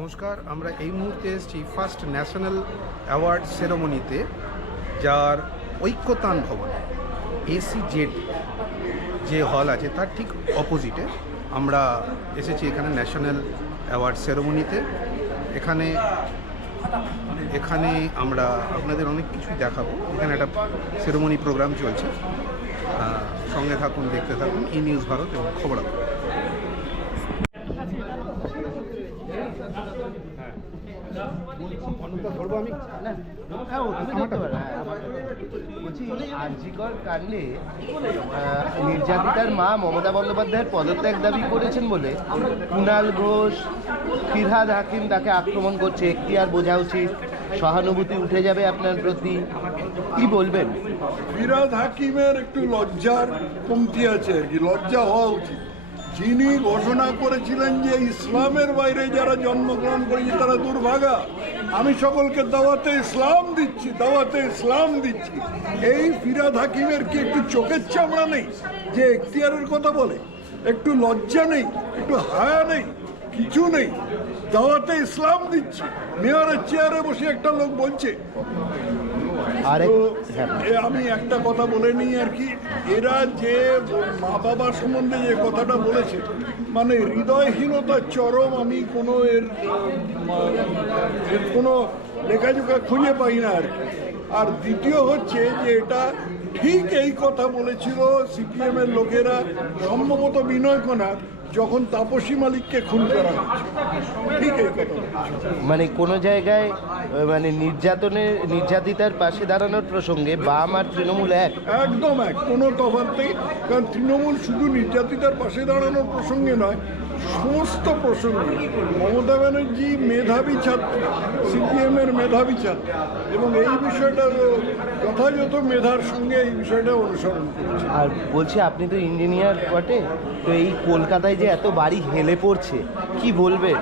নমস্কার, আমরা এই মুহূর্তে এসেছি ফার্স্ট ন্যাশনাল অ্যাওয়ার্ড সেরেমনিতে, যার ঐক্যতান ভবন এসি জেড যে হল আছে, তার ঠিক অপোজিটে আমরা এসেছি এখানে ন্যাশনাল অ্যাওয়ার্ড সেরেমনিতে। এখানে এখানে আমরা আপনাদের অনেক কিছুই দেখাবো। এখানে একটা সেরেমনি প্রোগ্রাম চলছে। সঙ্গে থাকুন, দেখতে থাকুন ই নিউজ ভারত এবং খবরাখবর। নির্যাতিতার মা মমতা বন্দ্যোপাধ্যায়ের পদত্যাগ দাবি করেছেন বলে কুণাল ঘোষ, ফিরহাদ হাকিম তাকে আক্রমণ করছে। এখতিয়ার বোঝা উচিত। সহানুভূতি উঠে যাবে আপনার প্রতি। কি বলবেন? ফিরাদ হাকিমের একটু লজ্জার কমতি আছে লজ্জা হওয়া উচিত। যিনি ঘোষণা করেছিলেন যে ইসলামের বাইরে যারা জন্মগ্রহণ করেছে তারা দুর্ভাগা। আমি সকলকে দাওয়াতে ইসলাম দিচ্ছি, দাওয়াতে ইসলাম দিচ্ছি। এই ফিরাদ হাকিমের কি একটু চোখের চামড়া নেই? যে এখতিয়ারের কথা বলে, একটু লজ্জা নেই, একটু হায়া নেই, কিছু নেই। দাওয়াতে ইসলাম দিচ্ছি। মেয়রের চেয়ারে বসে একটা লোক বলছে আরেক তো হ্যাঁ আমি একটা কথা বলে নিই আর কি, এরা যে মা বাবার সম্বন্ধে যে কথাটা বলেছে মানে হৃদয়হীনতার চরম আমি কোনো এর এর কোনো লেখাজোখা খুঁজে পাই না আর আর দ্বিতীয় হচ্ছে যে এটা ঠিক এই কথা বলেছিল সিপিএম এর লোকেরা, সম্ভবত বিনয় কনার যখন তাপসী মালিককে খুন করা হচ্ছে মানে কোনো জায়গায় মানে নির্যাতনের, নির্যাতিতার পাশে দাঁড়ানোর প্রসঙ্গে বাম আর তৃণমূল এক। একদম এক, কোনো তফাত নেই। কারণ তৃণমূল শুধু নির্যাতিতার পাশে দাঁড়ানোর প্রসঙ্গে নয় সমস্ত প্রসঙ্গে মমতা ব্যানার্জি মেধাবী ছাত্র সিপিএম এর মেধাবী ছাত্র। এবং এই বিষয়টা যথাযথ মেধার সঙ্গে এই বিষয়টা অনুসরণ করেছে। আর বলছি আপনি তো ইঞ্জিনিয়ার বটে তো এই কলকাতায় যে এত বাড়ি হেলে পড়ছে কি বলবেন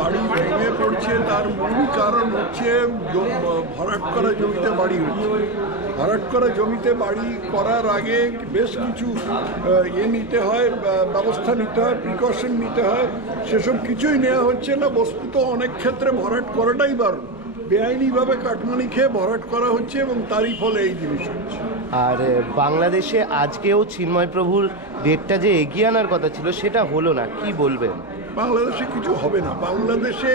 বাড়ি ভেঙে পড়ছে তার মূল কারণ হচ্ছে ভরাট করা জমিতে বাড়ি হচ্ছে ভরাট করা জমিতে বাড়ি করার আগে বেশ কিছু ইয়ে নিতে হয় ব্যবস্থা নিতে হয় প্রিকশন নিতে হয়। সেসব কিছুই নেওয়া হচ্ছে না। বস্তুত অনেক ক্ষেত্রে ভরাট করাটাই বারণ। বেআইনিভাবে কাটমানি খেয়ে ভরাট করা হচ্ছে এবং তারই ফলে এই জিনিস হচ্ছে। আর বাংলাদেশে আজকেও চিন্ময় প্রভুর ডেটটা যে এগিয়ে আনার কথা ছিল সেটা হলো না। কি বলবেন? বাংলাদেশে কিছু হবে না। বাংলাদেশে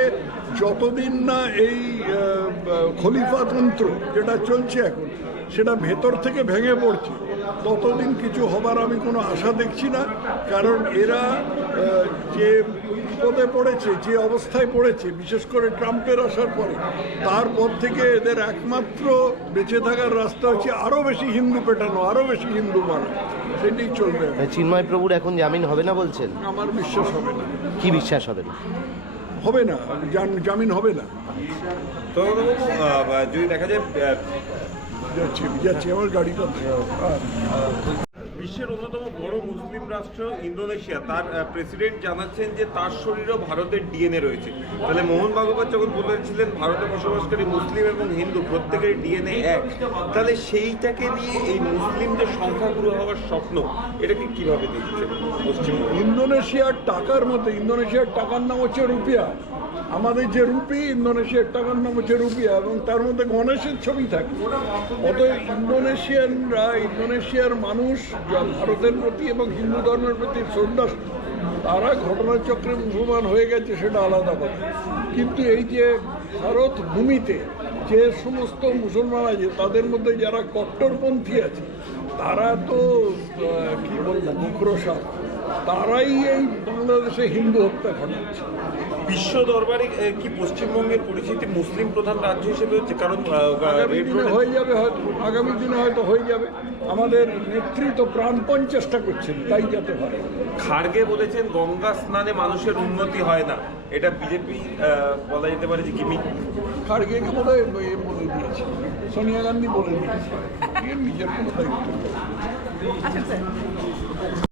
যতদিন না এই খলিফাতন্ত্র যেটা চলছে এখন সেটা ভেতর থেকে ভেঙে পড়ছে। ততদিন কিছু হবার আমি কোনো আশা দেখছি না কারণ এরা যে বিপদে পড়েছে যে অবস্থায় পড়েছে বিশেষ করে ট্রাম্পের আসার পরে তারপর থেকে এদের একমাত্র বেঁচে থাকার রাস্তা হচ্ছে আরও বেশি হিন্দু পেটানো আরও বেশি হিন্দু মারা। সেটাই চলবে। চিন্ময় প্রভুর এখন জামিন হবে না বলছেন? আমার বিশ্বাস হবে না। কি বিশ্বাস হবে না? হবে না জামিন হবে না। তো যদি দেখা যায় যাচ্ছি যাচ্ছি আমার গাড়িটা। বিশ্বের অন্যতম বড় মুসলিম রাষ্ট্র ইন্দোনেশিয়া। তার প্রেসিডেন্ট জানাচ্ছেন যে তার শরীরেও ভারতের ডিএনএ রয়েছে। তাহলে মোহন ভাগবত যখন বলেছিলেন ভারতে বসবাসকারী মুসলিম এবং হিন্দু প্রত্যেকের ডিএনএ এক তাহলে সেইটাকে নিয়ে এই মুসলিমদের সংখ্যাগুরু হওয়ার স্বপ্ন এটাকে কীভাবে দেখছেন পশ্চিমবঙ্গ? ইন্দোনেশিয়ার টাকার মতো ইন্দোনেশিয়ার টাকার নাম হচ্ছে রুপিয়া। আমাদের যে রুপি ইন্দোনেশিয়ার টাকার নাম হচ্ছে রুপিয়া এবং তার মধ্যে গণেশের ছবি থাকে। অতএব ইন্দোনেশিয়ানরা, ইন্দোনেশিয়ার মানুষ ভারতের প্রতি এবং হিন্দু ধর্মের প্রতি শ্রদ্ধা, তারা ঘটনাচক্রে মুসলমান হয়ে গেছে সেটা আলাদা কথা। কিন্তু এই যে ভারত ভূমিতে যে সমস্ত মুসলমান আছে, তাদের মধ্যে যারা কট্টরপন্থী আছে, তারা তো কি বলব মুখরসাপ তারাই এই বাংলাদেশে হিন্দু হত্যা ঘটাচ্ছে। বিশ্ব দরবারে কি পশ্চিমবঙ্গের পরিচিতি মুসলিম প্রধান রাজ্য হিসেবে হচ্ছে? কারণ আহ, আগামী দিনে হয়ে যাবে হয়তো আগামী দিনে হয়তো হয়ে যাবে। আমাদের নেতৃত্ব প্রাণপণ চেষ্টা করছেন তাই যাতে হয় খার্গে বলেছেন গঙ্গা স্নানে মানুষের উন্নতি হয় না। এটা বিজেপি বলা যেতে পারে যে গিমিক। খাড়গে বলে বলে দিয়েছে। সোনিয়া গান্ধী বলে দিয়েছে। নিজের কোনো দায়িত্ব।